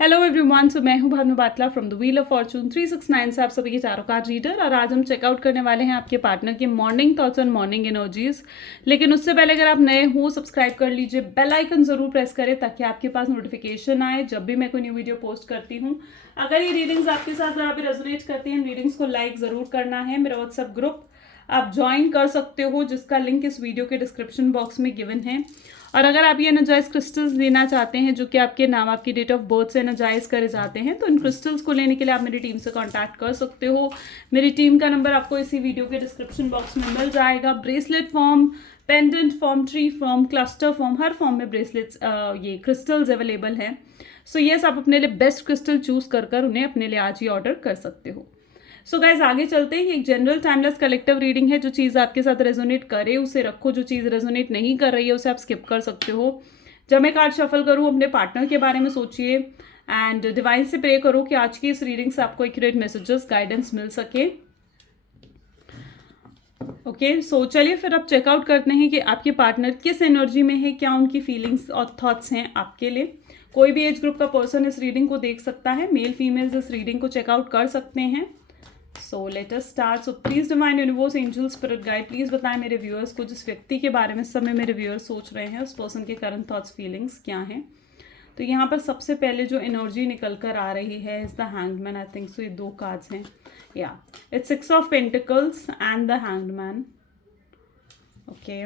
Hello everyone, so मैं हूं Bhanu Batla from the wheel of fortune 369 से आप सभी के चारों कार्ड रीडर। और आज हम चेकआउट करने वाले हैं आपके पार्टनर के morning thoughts and morning energies. लेकिन उससे पहले अगर आप नए हो, सब्सक्राइब कर लीजिए, बेल आइकन जरूर प्रेस करें ताकि आपके पास नोटिफिकेशन आए जब भी मैं कोई न्यू वीडियो पोस्ट करती हूँ। अगर ये रीडिंग्स आपके साथ जरा भी रेजोनेट करती हैं, रीडिंग्स को लाइक जरूर करना है। मेरा व्हाट्सएप ग्रुप आप ज्वाइन कर सकते हो जिसका लिंक इस वीडियो के डिस्क्रिप्शन बॉक्स में गिवन है। और अगर आप ये एनर्जाइज क्रिस्टल्स लेना चाहते हैं जो कि आपके नाम, आपकी डेट ऑफ बर्थ से एनर्जाइज करे जाते हैं, तो इन क्रिस्टल्स को लेने के लिए आप मेरी टीम से कांटेक्ट कर सकते हो। मेरी टीम का नंबर आपको इसी वीडियो के डिस्क्रिप्शन बॉक्स में मिल जाएगा। Bracelet form, pendant form, tree form, cluster form, हर फॉर्म में ब्रेसलेट्स ये क्रिस्टल्स अवेलेबल हैं। सो येस, आप अपने लिए बेस्ट क्रिस्टल चूज कर उन्हें अपने लिए आज ही ऑर्डर कर सकते हो। सो गाइज आगे चलते हैं। एक जनरल टाइमलेस कलेक्टिव रीडिंग है। जो चीज़ आपके साथ रेजोनेट करे उसे रखो, जो चीज़ रेजोनेट नहीं कर रही है उसे आप स्किप कर सकते हो। जब मैं कार्ड शफल करूँ, अपने पार्टनर के बारे में सोचिए एंड डिवाइन से प्रे करो कि आज की इस रीडिंग से आपको एक्यूरेट मैसेजेस, गाइडेंस मिल सके। ओके, सो चलिए फिर अब चेकआउट करते हैं कि आपके पार्टनर किस एनर्जी में है, क्या उनकी फीलिंग्स और थॉट्स हैं आपके लिए। कोई भी एज ग्रुप का पर्सन इस रीडिंग को देख सकता है। मेल फीमेल्स इस रीडिंग को चेकआउट कर सकते हैं। So let us start. So please divine universe, angel, spirit guide, please बताएं मेरे व्यूअर्स को जिस व्यक्ति के बारे में इस समय मेरे व्यूअर्स सोच रहे हैं, उस पर्सन के करंट थॉट्स, फीलिंग्स क्या हैं। तो यहाँ पर सबसे पहले जो एनर्जी निकल कर आ रही है is the hanged man. I think so ये दो कार्ड्स हैं। या it's 6 of pentacles and the hanged man. Okay,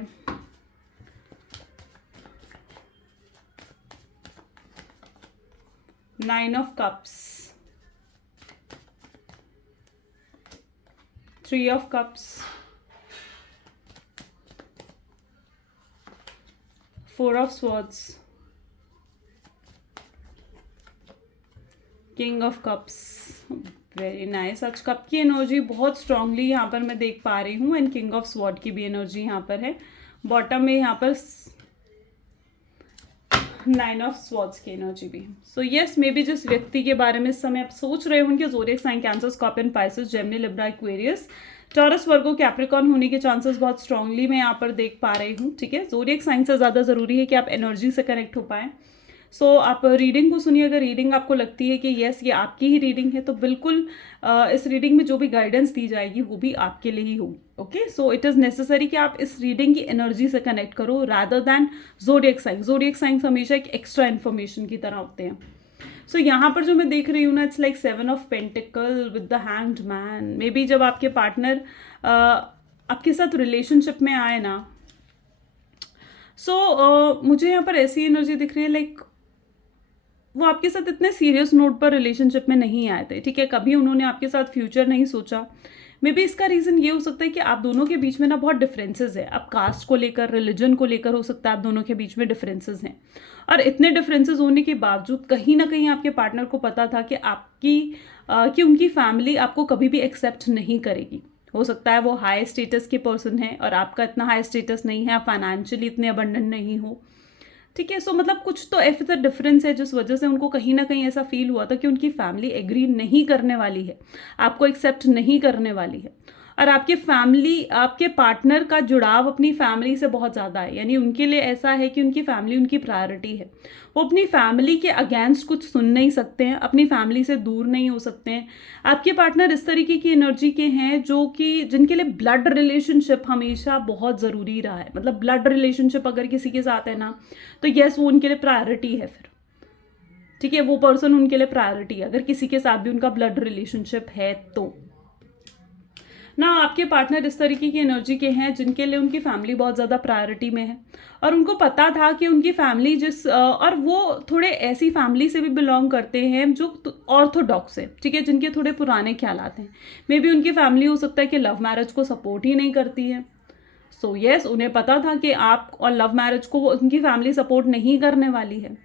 nine of cups, 3 of cups, 4 of swords, king of cups। Very nice. आज कप की एनर्जी बहुत स्ट्रांगली यहाँ पर मैं देख पा रही हूँ एंड किंग ऑफ स्वॉर्ड की भी एनर्जी यहाँ पर है। बॉटम में यहाँ पर 9 ऑफ स्वॉर्ड्स की एनर्जी भी है। सो यस, मे बी जिस व्यक्ति के बारे में इस समय आप सोच रहे हो उनके zodiac sign cancer, scorpion, pisces, Gemini, Libra, Aquarius, Taurus, Virgo, Capricorn होने के चांसेस बहुत स्ट्रांगली मैं यहाँ पर देख पा रही हूँ। ठीक है, ज़ोडिएक साइन से ज़्यादा ज़रूरी है कि आप एनर्जी से कनेक्ट हो पाएँ। सो आप रीडिंग को सुनिए। अगर रीडिंग आपको लगती है कि यस ये आपकी ही रीडिंग है तो बिल्कुल इस रीडिंग में जो भी गाइडेंस दी जाएगी वो भी आपके लिए ही होगी। Okay, so it is necessary कि आप इस रीडिंग की एनर्जी से कनेक्ट करो rather than zodiac sign. Zodiac science हमेशा एक एक्स्ट्रा इन्फॉर्मेशन की तरह होते हैं। सो यहाँ पर जो मैं देख रही हूँ ना, it's like 7 of pentacle with the hanged man. May be जब आपके पार्टनर आपके साथ रिलेशनशिप में आए ना, मुझे यहाँ पर ऐसी एनर्जी दिख रही है लाइक वो आपके साथ इतने सीरियस नोट पर रिलेशनशिप में नहीं आए थे। ठीक है, कभी उन्होंने आपके साथ फ्यूचर नहीं सोचा। मे बी इसका रीज़न ये हो सकता है कि आप दोनों के बीच में ना बहुत डिफरेंसेस है। अब कास्ट को लेकर, रिलीजन को लेकर हो सकता है आप दोनों के बीच में डिफरेंसेस हैं। और इतने डिफरेंसेस होने के बावजूद कहीं ना कहीं आपके पार्टनर को पता था कि कि उनकी फैमिली आपको कभी भी एक्सेप्ट नहीं करेगी। हो सकता है वो हाई स्टेटस के पर्सन है और आपका इतना हाई स्टेटस नहीं है, आप फाइनेंशियली इतने अबंडेंट नहीं हो। ठीक है, सो मतलब कुछ तो ऐसा डिफरेंस है जिस वजह से उनको कहीं ना कहीं ऐसा फील हुआ था कि उनकी फैमिली एग्री नहीं करने वाली है, आपको एक्सेप्ट नहीं करने वाली है। और आपके फैमिली, आपके पार्टनर का जुड़ाव अपनी फैमिली से बहुत ज़्यादा है। यानी उनके लिए ऐसा है कि उनकी फैमिली उनकी प्रायोरिटी है। वो अपनी फैमिली के अगेंस्ट कुछ सुन नहीं सकते हैं, अपनी फैमिली से दूर नहीं हो सकते हैं। आपके पार्टनर इस तरीके की एनर्जी के हैं जो कि जिनके लिए ब्लड रिलेशनशिप हमेशा बहुत ज़रूरी रहा है। मतलब ब्लड रिलेशनशिप अगर किसी के साथ है ना तो यस वो उनके लिए प्रायोरिटी है फिर। ठीक है, वो पर्सन उनके लिए प्रायोरिटी है अगर किसी के साथ भी उनका ब्लड रिलेशनशिप है तो ना। आपके पार्टनर इस तरीके की एनर्जी के हैं जिनके लिए उनकी फैमिली बहुत ज़्यादा प्रायोरिटी में है। और उनको पता था कि उनकी फैमिली और वो थोड़े ऐसी फैमिली से भी बिलोंग करते हैं जो ऑर्थोडॉक्स है। ठीक है, जिनके थोड़े पुराने ख्यालात हैं। मे बी उनकी फैमिली हो सकता है कि लव मैरिज को सपोर्ट ही नहीं करती है। सो यस, उन्हें पता था कि आप और लव मैरिज को उनकी फैमिली सपोर्ट नहीं करने वाली है।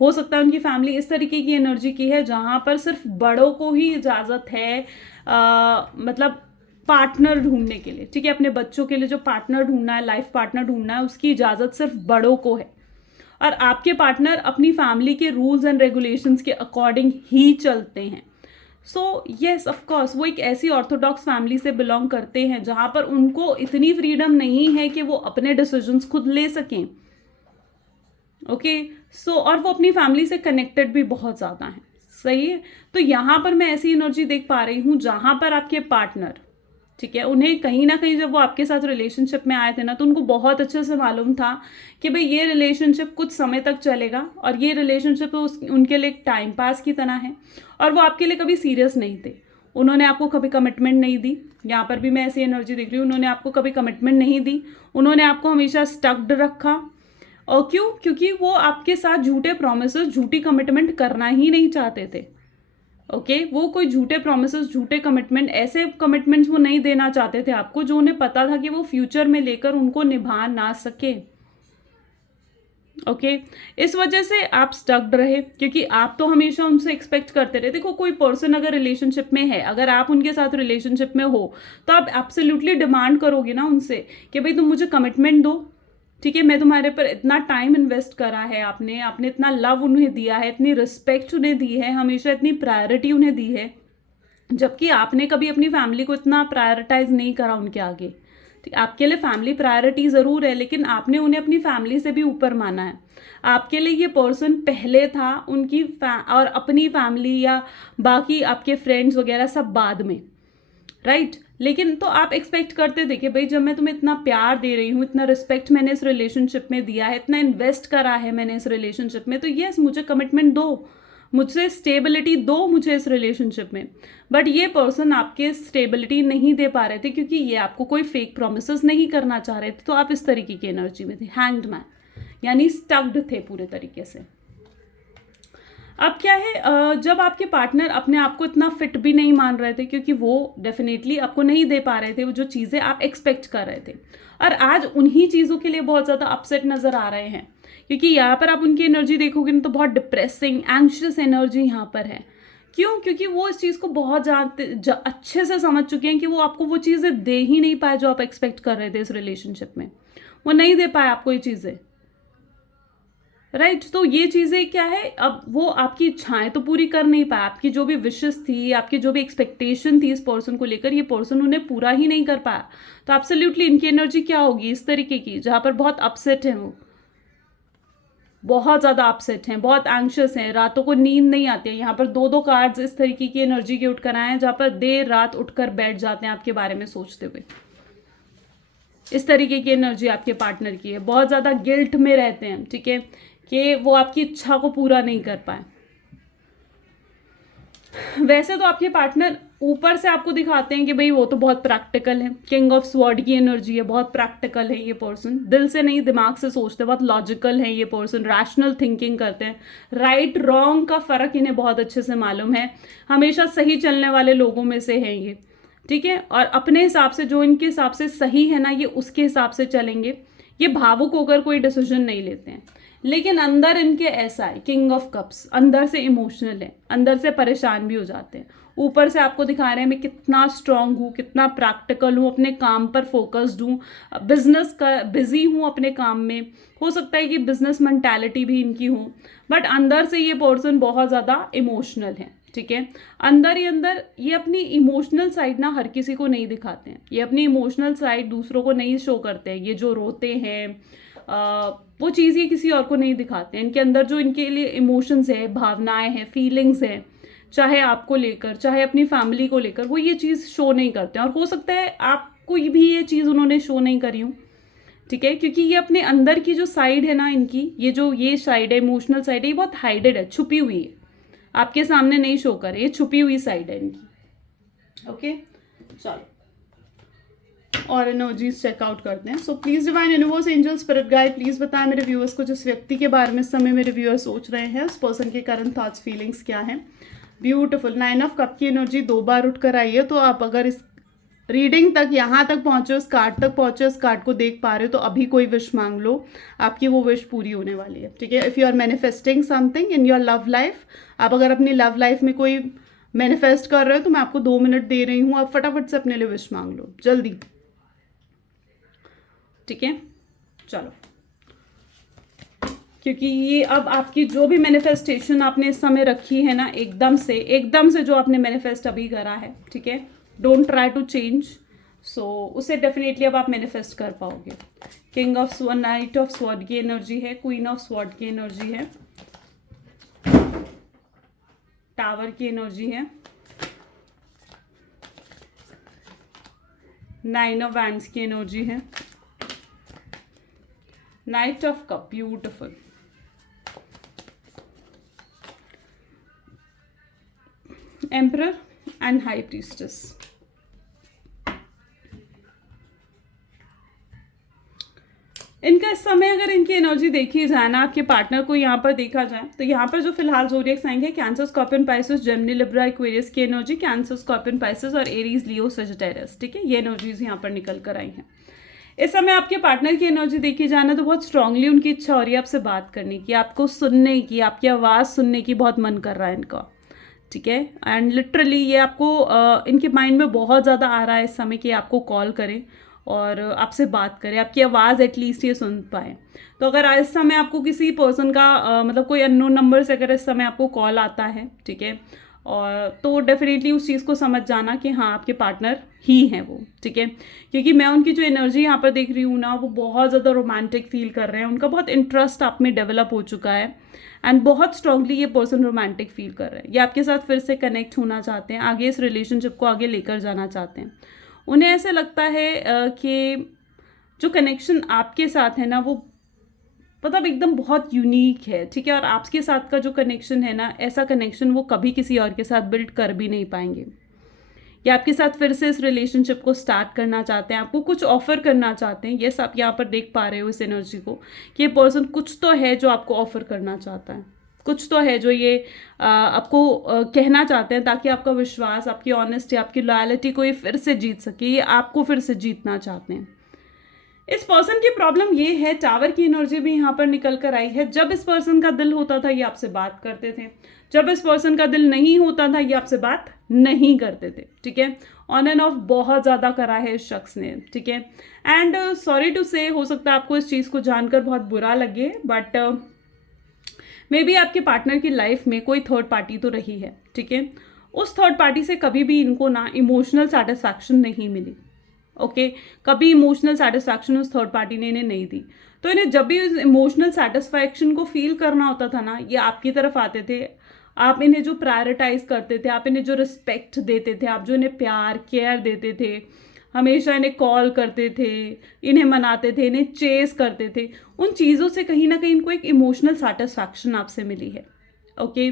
हो सकता है उनकी फैमिली इस तरीके की एनर्जी की है जहाँ पर सिर्फ बड़ों को ही इजाज़त है मतलब पार्टनर ढूंढने के लिए। ठीक है, अपने बच्चों के लिए जो पार्टनर ढूंढना है, लाइफ पार्टनर ढूंढना है, उसकी इजाज़त सिर्फ बड़ों को है। और आपके पार्टनर अपनी फैमिली के रूल्स एंड रेगुलेशंस के अकॉर्डिंग ही चलते हैं। सो येस, ऑफ कोर्स वो एक ऐसी ऑर्थोडॉक्स फैमिली से बिलोंग करते हैं जहाँ पर उनको इतनी फ्रीडम नहीं है कि वो अपने डिसीजंस खुद ले सकें। ओके, सो और वो अपनी फैमिली से कनेक्टेड भी बहुत ज़्यादा हैं। सही है। तो यहाँ पर मैं ऐसी एनर्जी देख पा रही हूँ जहाँ पर आपके पार्टनर, ठीक है, उन्हें कहीं ना कहीं जब वो आपके साथ रिलेशनशिप में आए थे ना, तो उनको बहुत अच्छे से मालूम था कि भाई ये रिलेशनशिप कुछ समय तक चलेगा और ये रिलेशनशिप उनके लिए एक टाइम पास की तरह है, और वो आपके लिए कभी सीरियस नहीं थे। उन्होंने आपको कभी कमिटमेंट नहीं दी। यहाँ पर भी मैं ऐसी एनर्जी देख रही हूँ, उन्होंने आपको कभी कमिटमेंट नहीं दी, उन्होंने आपको हमेशा स्टक्ड रखा। और क्यों? क्योंकि वो आपके साथ झूठे प्रोमिसेस, झूठी कमिटमेंट करना ही नहीं चाहते थे। ओके वो कोई झूठे प्रोमिसेस, झूठे कमिटमेंट, ऐसे कमिटमेंट्स वो नहीं देना चाहते थे आपको जो उन्हें पता था कि वो फ्यूचर में लेकर उनको निभा ना सके। ओके इस वजह से आप स्टक्ड रहे, क्योंकि आप तो हमेशा उनसे एक्सपेक्ट करते रहे। देखो कोई पर्सन अगर रिलेशनशिप में है, अगर आप उनके साथ रिलेशनशिप में हो, तो आप एब्सोल्युटली डिमांड करोगे ना उनसे कि भाई तुम मुझे कमिटमेंट दो, ठीक है, मैं तुम्हारे पर इतना टाइम इन्वेस्ट करा है, आपने इतना लव उन्हें दिया है, इतनी रिस्पेक्ट उन्हें दी है, हमेशा इतनी प्रायोरिटी उन्हें दी है, जबकि आपने कभी अपनी फैमिली को इतना प्रायोरिटाइज नहीं करा उनके आगे। ठीक, आपके लिए फैमिली प्रायोरिटी ज़रूर है, लेकिन आपने उन्हें अपनी फैमिली से भी ऊपर माना है। आपके लिए ये पर्सन पहले था, उनकी और अपनी फैमिली या बाकी आपके फ्रेंड्स वगैरह सब बाद में, राइट। लेकिन तो आप एक्सपेक्ट करते थे कि भाई जब मैं तुम्हें इतना प्यार दे रही हूँ, इतना रिस्पेक्ट मैंने इस रिलेशनशिप में दिया है, इतना इन्वेस्ट करा है मैंने इस रिलेशनशिप में, तो यस मुझे कमिटमेंट दो, मुझसे स्टेबिलिटी दो मुझे इस रिलेशनशिप में। बट ये पर्सन आपके स्टेबिलिटी नहीं दे पा रहे थे, क्योंकि ये आपको कोई फेक प्रोमिस नहीं करना चाह रहे थे। तो आप इस तरीके की एनर्जी में थे, हैंग्ड मैन, यानी स्टक्ड थे पूरे तरीके से। अब क्या है, जब आपके पार्टनर अपने आप को इतना फिट भी नहीं मान रहे थे, क्योंकि वो डेफिनेटली आपको नहीं दे पा रहे थे वो जो चीज़ें आप एक्सपेक्ट कर रहे थे, और आज उन्हीं चीज़ों के लिए बहुत ज़्यादा अपसेट नज़र आ रहे हैं। क्योंकि यहाँ पर आप उनकी एनर्जी देखोगे ना, तो बहुत डिप्रेसिंग, एंग्शियस एनर्जी यहाँ पर है। क्यों? क्योंकि वो इस चीज़ को बहुत अच्छे से समझ चुके हैं कि वो आपको वो चीज़ें दे ही नहीं पाए जो आप एक्सपेक्ट कर रहे थे इस रिलेशनशिप में। वो नहीं दे पाए आपको ये चीज़ें, राइट। तो ये चीज़ें क्या है, अब वो आपकी इच्छाएं तो पूरी कर नहीं पाया, आपकी जो भी विशेस थी, आपकी जो भी एक्सपेक्टेशन थी इस पर्सन को लेकर, ये पर्सन उन्हें पूरा ही नहीं कर पाया। तो एब्सोल्युटली इनकी एनर्जी क्या होगी इस तरीके की, जहाँ पर बहुत अपसेट है, वो बहुत ज़्यादा अपसेट हैं, बहुत एंग्शियस हैं, रातों को नींद नहीं आती है। यहाँ पर दो दो कार्ड्स इस तरीके की एनर्जी के उठ कर आए हैं, जहाँ पर देर रात उठकर बैठ जाते हैं आपके बारे में सोचते हुए। इस तरीके की एनर्जी आपके पार्टनर की है, बहुत ज़्यादा गिल्ट में रहते हैं, ठीक है, कि वो आपकी इच्छा को पूरा नहीं कर पाए। वैसे तो आपके पार्टनर ऊपर से आपको दिखाते हैं कि भाई वो तो बहुत प्रैक्टिकल है, किंग ऑफ स्वॉर्ड की एनर्जी है, बहुत प्रैक्टिकल है ये पर्सन, दिल से नहीं दिमाग से सोचते, बहुत लॉजिकल है ये पर्सन, रैशनल थिंकिंग करते हैं, राइट रॉन्ग का फ़र्क इन्हें बहुत अच्छे से मालूम है, हमेशा सही चलने वाले लोगों में से हैं ये, ठीक है, और अपने हिसाब से, जो इनके हिसाब से सही है ना, ये उसके हिसाब से चलेंगे। ये भावुक होकर कोई डिसीजन नहीं लेते हैं, लेकिन अंदर इनके ऐसा है, किंग ऑफ कप्स, अंदर से इमोशनल है, अंदर से परेशान भी हो जाते हैं। ऊपर से आपको दिखा रहे हैं मैं कितना स्ट्रांग हूँ, कितना प्रैक्टिकल हूँ, अपने काम पर फोकस्ड हूँ, बिजनेस का बिजी हूँ अपने काम में, हो सकता है कि बिजनेस मेंटालिटी भी इनकी हो, बट अंदर से ये पर्सन बहुत ज़्यादा इमोशनल है, ठीक है। अंदर ही अंदर ये अपनी इमोशनल साइड ना हर किसी को नहीं दिखाते हैं, ये अपनी इमोशनल साइड दूसरों को नहीं शो करते हैं। ये जो रोते हैं वो चीज़ ये किसी और को नहीं दिखाते हैं। इनके अंदर जो इनके लिए इमोशंस है, भावनाएं हैं, फीलिंग्स हैं, चाहे आपको लेकर, चाहे अपनी फैमिली को लेकर, वो ये चीज़ शो नहीं करते हैं। और हो सकता है आपको भी ये चीज़ उन्होंने शो नहीं करी हूँ, ठीक है, क्योंकि ये अपने अंदर की जो साइड है ना इनकी, ये साइड है, इमोशनल साइड है, ये बहुत हाइडेड है, छुपी हुई है, आपके सामने नहीं शो करे, ये छुपी हुई साइड है इनकी। ओके चलो और एनर्जीज चेकआउट करते हैं। So please divine universe, angel, spirit guide, please बताएं मेरे व्यूअर्स को जिस व्यक्ति के बारे में इस समय मेरे व्यूअर्स सोच रहे हैं, उस पर्सन के करंट थॉट्स फीलिंग्स क्या हैं। ब्यूटीफुल 9 ऑफ कप की एनर्जी 2 बार उठकर आई है। तो आप अगर इस रीडिंग तक, यहाँ तक पहुँचे, उस कार्ड तक पहुँचे, उस कार्ड को देख पा रहे हो, तो अभी कोई विश मांग लो, आपकी वो विश पूरी होने वाली है, ठीक है। If you are manifesting something in your love life, आप अगर अपनी लव लाइफ में कोई मैनिफेस्ट कर रहे हो, तो मैं आपको 2 मिनट दे रही हूँ, आप फटाफट से अपने लिए विश मांग लो, जल्दी, ठीक है। चलो, क्योंकि ये अब आपकी जो भी मैनिफेस्टेशन आपने इस समय रखी है ना, एकदम से जो आपने मैनिफेस्ट अभी करा है, ठीक है, डोंट ट्राई टू चेंज, सो उसे डेफिनेटली अब आप मैनिफेस्ट कर पाओगे। King of sword, night of sword की एनर्जी है, क्वीन ऑफ स्वॉर्ड की एनर्जी है, टावर की एनर्जी है, 9 ऑफ वैंड्स की एनर्जी है, night of cup, beautiful, emperor and high priestess. इनका इस समय अगर इनकी एनर्जी देखी जाए ना, आपके पार्टनर को यहाँ पर देखा जाए, तो यहाँ पर जो फिलहाल ज़ोडिएक साइन है cancer, scorpion, pisces, Gemini, Libra, Aquarius की एनर्जी, कैंसर, स्कॉर्पियन, पाइसेस और एरीज, लियो, सजिटेरियस, ठीक है, ये एनर्जीज यहाँ पर निकल कर आई हैं। इस समय आपके पार्टनर की एनर्जी देखी जाए ना, तो बहुत स्ट्रांगली उनकी इच्छा हो रही है आपसे बात करने की, आपको सुनने की, आपकी आवाज़ सुनने की बहुत मन कर रहा है इनका, ठीक है। एंड लिटरली ये आपको इनके माइंड में बहुत ज़्यादा आ रहा है इस समय कि आपको कॉल करें और आपसे बात करें, आपकी आवाज़ एटलीस्ट ये सुन पाए। तो अगर इस समय आपको किसी पर्सन का मतलब कोई अननोन नंबर से अगर इस समय आपको कॉल आता है, ठीक है, और तो डेफिनेटली उस चीज़ को समझ जाना कि हाँ आपके पार्टनर ही हैं वो, ठीक है, क्योंकि मैं उनकी जो एनर्जी यहाँ पर देख रही हूँ ना, वो बहुत ज़्यादा रोमांटिक फील कर रहे हैं, उनका बहुत इंटरेस्ट आप में डेवलप हो चुका है एंड बहुत स्ट्रांगली ये पर्सन रोमांटिक फील कर रहे हैं, ये आपके साथ फिर से कनेक्ट होना चाहते हैं, आगे इस रिलेशनशिप को आगे लेकर जाना चाहते हैं। उन्हें ऐसे लगता है कि जो कनेक्शन आपके साथ है ना, वो मतलब एकदम बहुत यूनिक है, ठीक है, और आपके साथ का जो कनेक्शन है ना, ऐसा कनेक्शन वो कभी किसी और के साथ बिल्ड कर भी नहीं पाएंगे। या आपके साथ फिर से इस रिलेशनशिप को स्टार्ट करना चाहते हैं, आपको कुछ ऑफर करना चाहते हैं। ये सब यहाँ पर देख पा रहे हो इस एनर्जी को कि ये पर्सन कुछ तो है जो आपको ऑफर करना चाहता है, कुछ तो है जो ये आपको कहना चाहते हैं, ताकि आपका विश्वास, आपकी ऑनेस्टी, आपकी लॉयल्टी को ये फिर से जीत सके, ये आपको फिर से जीतना चाहते हैं। इस पर्सन की प्रॉब्लम ये है, टावर की एनर्जी भी यहाँ पर निकल कर आई है, जब इस पर्सन का दिल होता था ये आपसे बात करते थे, जब इस पर्सन का दिल नहीं होता था ये आपसे बात नहीं करते थे, ठीक है, ऑन एंड ऑफ बहुत ज़्यादा करा है इस शख्स ने, ठीक है। एंड सॉरी टू से, हो सकता है आपको इस चीज़ को जानकर बहुत बुरा लगे, बट मे बी आपके पार्टनर की लाइफ में कोई थर्ड पार्टी तो रही है, ठीक है, उस थर्ड पार्टी से कभी भी इनको ना इमोशनल सेटिस्फैक्शन नहीं मिली, ओके, कभी इमोशनल सेटिस्फैक्शन उस थर्ड पार्टी ने इन्हें नहीं दी। तो इन्हें जब भी उस इमोशनल सेटिस्फैक्शन को फील करना होता था ना, ये आपकी तरफ आते थे, आप इन्हें जो प्रायोरिटाइज करते थे, आप इन्हें जो रिस्पेक्ट देते थे, आप जो इन्हें प्यार केयर देते थे, हमेशा इन्हें कॉल करते थे, इन्हें मनाते थे, इन्हें चेस करते थे, उन चीज़ों से कहीं ना कहीं इनको एक इमोशनल सेटिस्फैक्शन आपसे मिली है, ओके।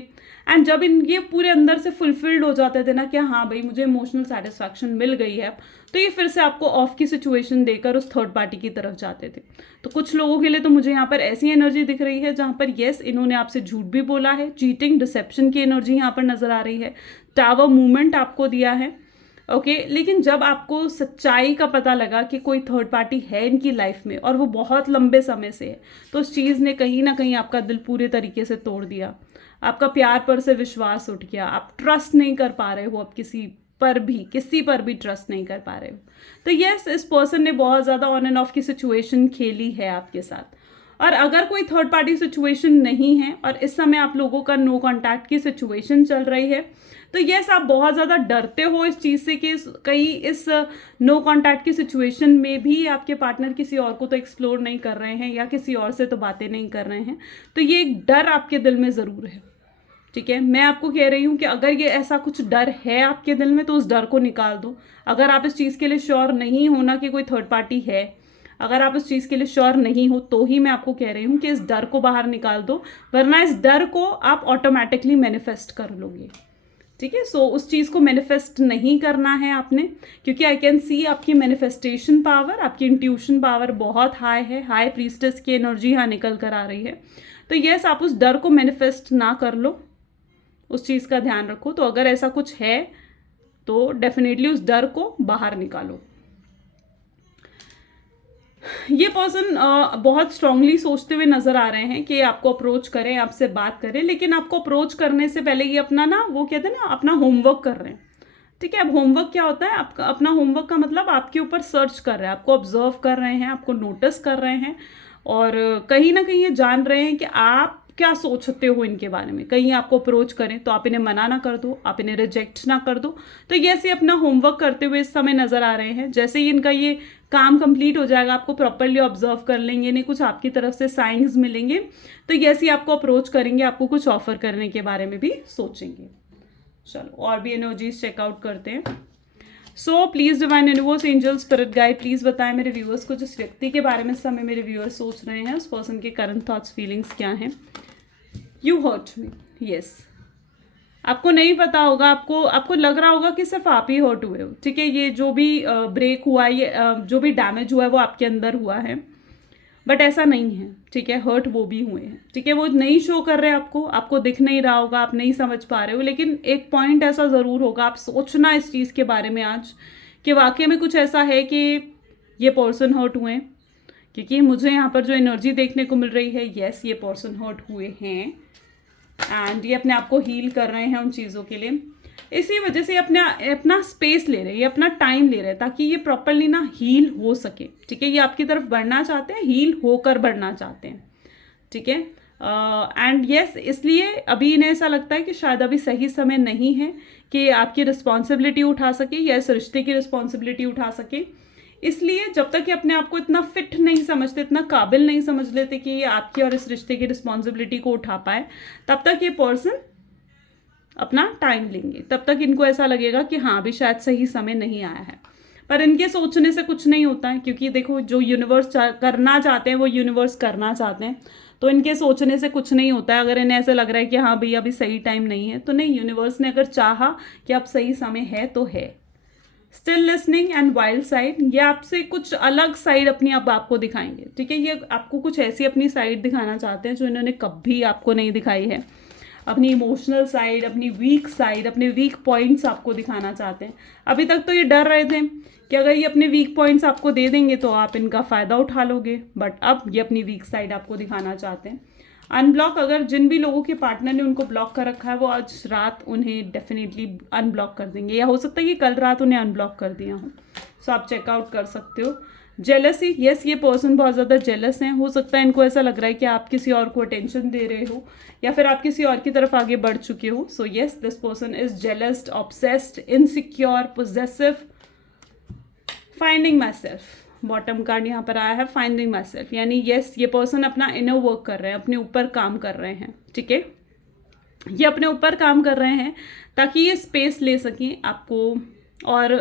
एंड जब इन ये पूरे अंदर से फुलफिल्ड हो जाते थे ना कि हाँ भाई मुझे इमोशनल सेटिस्फैक्शन मिल गई है, तो ये फिर से आपको ऑफ की सिचुएशन देकर उस थर्ड पार्टी की तरफ जाते थे। तो कुछ लोगों के लिए तो मुझे यहाँ पर ऐसी एनर्जी दिख रही है जहाँ पर येस इन्होंने आपसे झूठ भी बोला है, चीटिंग, डिसेप्शन की एनर्जी यहाँ पर नजर आ रही है, टावर मूवमेंट आपको दिया है, ओके। लेकिन जब आपको सच्चाई का पता लगा कि कोई थर्ड पार्टी है इनकी लाइफ में और वो बहुत लंबे समय से है, तो उस चीज़ ने कहीं ना कहीं आपका दिल पूरे तरीके से तोड़ दिया, आपका प्यार पर से विश्वास उठ गया, आप ट्रस्ट नहीं कर पा रहे हो, अब किसी पर भी ट्रस्ट नहीं कर पा रहे हो। तो यस, इस पर्सन ने बहुत ज़्यादा ऑन एंड ऑफ की सिचुएशन खेली है आपके साथ। और अगर कोई थर्ड पार्टी सिचुएशन नहीं है और इस समय आप लोगों का नो कॉन्टैक्ट की सिचुएशन चल रही है, तो यस आप बहुत ज़्यादा डरते हो इस चीज़ से कि कहीं इस नो कॉन्टैक्ट की सिचुएशन में भी आपके पार्टनर किसी और को तो एक्सप्लोर नहीं कर रहे हैं या किसी और से तो बातें नहीं कर रहे हैं। तो ये एक डर आपके दिल में ज़रूर है, ठीक है। मैं आपको कह रही हूँ कि अगर ये ऐसा कुछ डर है आपके दिल में तो उस डर को निकाल दो। अगर आप इस चीज़ के लिए श्योर नहीं हो ना कि कोई थर्ड पार्टी है, अगर आप इस चीज़ के लिए श्योर नहीं हो, तो ही मैं आपको कह रही हूँ कि इस डर को बाहर निकाल दो, वरना इस डर को आप ऑटोमेटिकली मैनिफेस्ट कर लोगे, ठीक है। सो उस चीज़ को मैनिफेस्ट नहीं करना है आपने, क्योंकि आई कैन सी आपकी मैनिफेस्टेशन पावर, आपकी इंट्यूशन पावर बहुत हाई है, हाई प्रीस्टेस की एनर्जी यहाँ निकल कर आ रही है। तो यस, आप उस डर को मैनिफेस्ट ना कर लो, उस चीज़ का ध्यान रखो। तो अगर ऐसा कुछ है तो डेफिनेटली उस डर को बाहर निकालो। ये पर्सन बहुत स्ट्रांगली सोचते हुए नजर आ रहे हैं कि आपको अप्रोच करें, आपसे बात करें, लेकिन आपको अप्रोच करने से पहले ये अपना ना, वो कहते हैं ना, अपना होमवर्क कर रहे हैं, ठीक है। अब होमवर्क क्या होता है? आपका अपना होमवर्क का मतलब आपके ऊपर सर्च कर रहे हैं, आपको ऑब्जर्व कर रहे हैं, आपको नोटिस कर रहे हैं और कहीं ना कहीं ये जान रहे हैं कि आप क्या सोचते हो इनके बारे में। कहीं आपको अप्रोच करें तो आप इन्हें मना ना कर दो, आप इन्हें रिजेक्ट ना कर दो। तो ये ऐसे अपना होमवर्क करते हुए इस समय नजर आ रहे हैं। जैसे ही इनका ये काम कंप्लीट हो जाएगा, आपको प्रॉपरली ऑब्जर्व कर लेंगे, इन्हें कुछ आपकी तरफ से साइंस मिलेंगे, तो ये ऐसे आपको अप्रोच करेंगे, आपको कुछ ऑफर करने के बारे में भी सोचेंगे। चलो और भी एनर्जीज चेकआउट करते हैं। So please divine universe, angel, spirit guide, please बताएं मेरे व्यूअर्स को, जिस व्यक्ति के बारे में इस समय मेरे व्यूअर्स सोच रहे हैं, उस पर्सन के करंट थॉट्स फीलिंग्स क्या हैं। You hurt me, yes. आपको नहीं पता होगा, आपको लग रहा होगा कि सिर्फ आप ही हर्ट हुए हो, ठीक है। ये जो भी ब्रेक हुआ है, ये जो भी डैमेज हुआ है वो आपके अंदर हुआ है, बट ऐसा नहीं है, ठीक है। हर्ट वो भी हुए हैं, ठीक है। वो नहीं शो कर रहे हैं आपको दिख नहीं रहा होगा, आप नहीं समझ पा रहे हो, लेकिन एक पॉइंट ऐसा ज़रूर होगा, आप सोचना इस चीज़ के बारे में आज कि वाकई में कुछ ऐसा है कि ये पर्सन हर्ट हुए हैं। क्योंकि मुझे यहाँ पर जो एनर्जी देखने को मिल रही है, येस ये पर्सन हर्ट हुए हैं एंड ये अपने आप को हील कर रहे हैं उन चीज़ों के लिए। इसी वजह से अपना स्पेस ले रहे हैं, ये अपना टाइम ले रहे हैं, ताकि ये प्रॉपरली ना हील हो सके, ठीक है। ये आपकी तरफ बढ़ना चाहते हैं, हील होकर बढ़ना चाहते हैं, ठीक है। एंड येस, इसलिए अभी इन्हें ऐसा लगता है कि शायद अभी सही समय नहीं है कि आपकी रिस्पॉन्सिबिलिटी उठा सके या इस रिश्ते की रिस्पॉन्सिबिलिटी उठा सके। इसलिए जब तक ये अपने आप को इतना फिट नहीं समझते, इतना काबिल नहीं समझ लेते कि ये आपकी और इस रिश्ते की रिस्पॉन्सिबिलिटी को उठा पाए, तब तक ये पर्सन अपना टाइम लेंगे। तब तक इनको ऐसा लगेगा कि हाँ अभी शायद सही समय नहीं आया है। पर इनके सोचने से कुछ नहीं होता है, क्योंकि देखो जो यूनिवर्स करना चाहते हैं वो यूनिवर्स करना चाहते हैं। तो इनके सोचने से कुछ नहीं होता है। अगर इन्हें ऐसा लग रहा है कि हाँ भैया अभी सही टाइम नहीं है, तो नहीं, यूनिवर्स ने अगर चाहा कि अब सही समय है तो है। Still listening and wild side, ये आपसे कुछ अलग साइड अपनी अब आपको दिखाएंगे, ठीक है। ये आपको कुछ ऐसी अपनी साइड दिखाना चाहते हैं जो इन्होंने कभी आपको नहीं दिखाई है। अपनी इमोशनल साइड, अपनी वीक साइड, अपने वीक पॉइंट्स आपको दिखाना चाहते हैं। अभी तक तो ये डर रहे थे कि अगर ये अपने वीक पॉइंट्स आपको दे देंगे तो आप इनका फ़ायदा उठा लोगे, बट अब ये अपनी वीक साइड आपको दिखाना चाहते हैं। अनब्लॉक, अगर जिन भी लोगों के पार्टनर ने उनको ब्लॉक कर रखा है, वो आज रात उन्हें डेफिनेटली अनब्लॉक कर देंगे, या हो सकता है कि कल रात उन्हें अनब्लॉक कर दिया हो। सो आप चेकआउट कर सकते हो। जेलसी, यस ये पर्सन बहुत ज़्यादा जेलस हैं। हो सकता है इनको ऐसा लग रहा है कि आप किसी और को अटेंशन दे रहे हो या फिर आप किसी और की तरफ आगे बढ़ चुके हो। So yes this person is जेलस्ड, obsessed, insecure, possessive, finding my self. Bottom card यहाँ पर आया है, फाइंडिंग माई सेल्फ, यानी यस ये पर्सन अपना इनर वर्क कर रहे हैं, अपने ऊपर काम कर रहे हैं, ठीक है। ये अपने ऊपर काम कर रहे हैं ताकि ये स्पेस ले सकें आपको और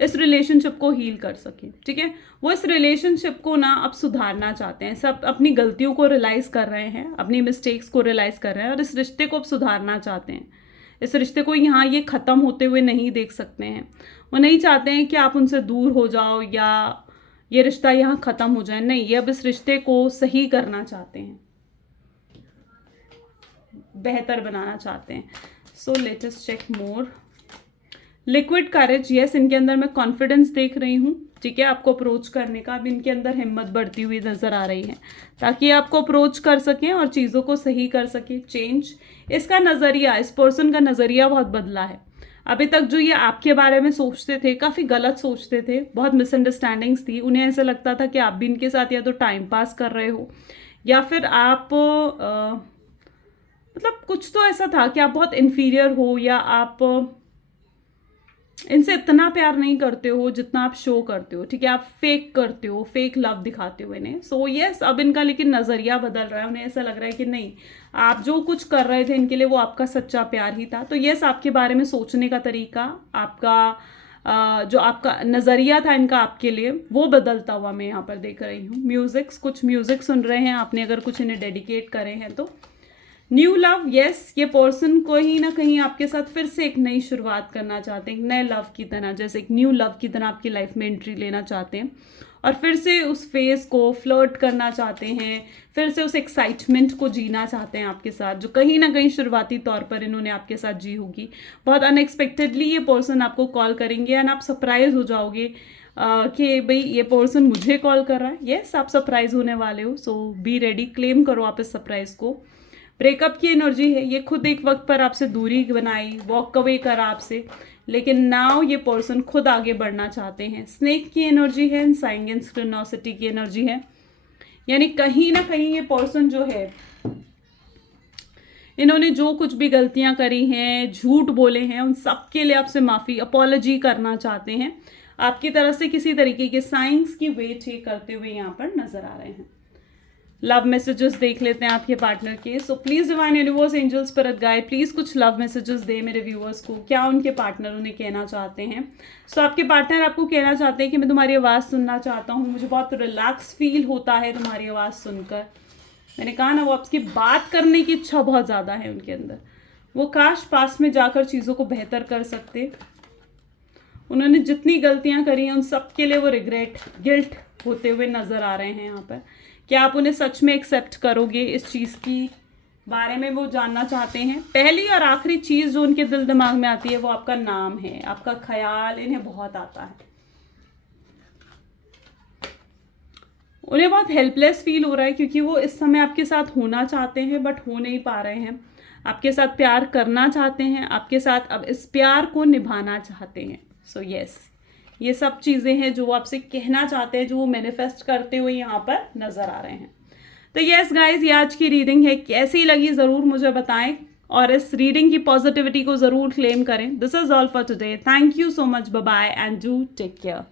इस रिलेशनशिप को हील कर सकें, ठीक है। वो इस रिलेशनशिप को ना अब सुधारना चाहते हैं, सब अपनी गलतियों को रियलाइज़ कर रहे हैं, अपनी मिस्टेक्स को रियलाइज़ कर रहे हैं और इस रिश्ते को अब सुधारना चाहते हैं। इस रिश्ते को यहाँ ये ख़त्म होते हुए नहीं देख सकते हैं। वो नहीं चाहते हैं कि आप उनसे दूर हो जाओ या ये रिश्ता यहाँ ख़त्म हो जाए, नहीं, ये अब इस रिश्ते को सही करना चाहते हैं, बेहतर बनाना चाहते हैं। सो लेट अस चेक मोर। लिक्विड करेज, यस इनके अंदर मैं कॉन्फिडेंस देख रही हूँ, ठीक है। आपको अप्रोच करने का अब इनके अंदर हिम्मत बढ़ती हुई नज़र आ रही है, ताकि आपको अप्रोच कर सकें और चीज़ों को सही कर सकें। चेंज, इसका नज़रिया, इस पर्सन का नज़रिया बहुत बदला है। अभी तक जो ये आपके बारे में सोचते थे, काफ़ी गलत सोचते थे, बहुत मिसअंडरस्टैंडिंग्स थी, उन्हें ऐसा लगता था कि आप भी इनके साथ या तो टाइम पास कर रहे हो या फिर आप मतलब कुछ तो ऐसा था कि आप बहुत इन्फीरियर हो या आप इनसे इतना प्यार नहीं करते हो जितना आप शो करते हो, ठीक है। आप फेक करते हो, फेक लव दिखाते हो इन्हें। सो यस अब इनका लेकिन नज़रिया बदल रहा है, उन्हें ऐसा लग रहा है कि नहीं, आप जो कुछ कर रहे थे इनके लिए वो आपका सच्चा प्यार ही था। तो यस आपके बारे में सोचने का तरीका, आपका जो आपका नज़रिया था इनका आपके लिए, वो बदलता हुआ मैं यहाँ पर देख रही हूँ। म्यूज़िक्स, कुछ म्यूज़िक सुन रहे हैं आपने, अगर कुछ इन्हें डेडिकेट करे हैं तो। न्यू लव, यस ये पर्सन कहीं ना कहीं आपके साथ फिर से एक नई शुरुआत करना चाहते हैं, एक नए लव की तरह, जैसे एक न्यू लव की तरह आपकी लाइफ में एंट्री लेना चाहते हैं और फिर से उस फेज को फ्लर्ट करना चाहते हैं, फिर से उस एक्साइटमेंट को जीना चाहते हैं आपके साथ, जो कहीं ना कहीं शुरुआती तौर पर इन्होंने आपके साथ जी होगी। बहुत अनएक्सपेक्टेडली ये पर्सन आपको कॉल करेंगे एंड आप सरप्राइज हो जाओगे कि भाई ये पर्सन मुझे कॉल कर रहा है। यस आप सरप्राइज होने वाले हो, सो बी रेडी, क्लेम करो आप इस सरप्राइज को। ब्रेकअप की एनर्जी है, ये खुद एक वक्त पर आपसे दूरी बनाई, वॉक अवे करा आपसे, लेकिन नाउ ये पर्सन खुद आगे बढ़ना चाहते हैं। स्नेक की एनर्जी है, साइंग एंड सिंक्रोनिसिटी की एनर्जी है, यानी कहीं ना कहीं ये पर्सन जो है, इन्होंने जो कुछ भी गलतियां करी हैं, झूठ बोले हैं, उन सब के लिए आपसे माफ़ी, अपॉलॉजी करना चाहते हैं। आपकी तरफ से किसी तरीके के साइंस की वेट ये करते हुए यहाँ पर नजर आ रहे हैं। लव मैसेजेस देख लेते हैं आपके पार्टनर के। So please divine universe, angel spirit guide, please कुछ लव मैसेजेस दे मेरे व्यूअर्स को, क्या उनके पार्टनर उन्हें कहना चाहते हैं। सो आपके पार्टनर आपको कहना चाहते हैं कि मैं तुम्हारी आवाज़ सुनना चाहता हूँ, मुझे बहुत रिलैक्स फील होता है तुम्हारी आवाज़ सुनकर। मैंने कहा ना, वो आपकी बात करने की इच्छा बहुत ज़्यादा है उनके अंदर। वो काश पास में जाकर चीज़ों को बेहतर कर सकते। उन्होंने जितनी गलतियाँ करी हैं उन सब के लिए वो रिग्रेट, गिल्ट होते हुए नज़र आ रहे हैं यहाँ पर। क्या आप उन्हें सच में एक्सेप्ट करोगे, इस चीज़ की बारे में वो जानना चाहते हैं। पहली और आखिरी चीज़ जो उनके दिल दिमाग में आती है वो आपका नाम है, आपका ख्याल इन्हें बहुत आता है। उन्हें बहुत हेल्पलेस फील हो रहा है क्योंकि वो इस समय आपके साथ होना चाहते हैं बट हो नहीं पा रहे हैं। आपके साथ प्यार करना चाहते हैं, आपके साथ अब इस प्यार को निभाना चाहते हैं। सो यस, ये सब चीज़ें हैं जो वो आपसे कहना चाहते हैं, जो वो मैनिफेस्ट करते हुए यहाँ पर नज़र आ रहे हैं। तो यस गाइज, ये आज की रीडिंग है, कैसी लगी ज़रूर मुझे बताएं और इस रीडिंग की पॉजिटिविटी को ज़रूर क्लेम करें। This is all for today. Thank you so much, bye bye and do take care.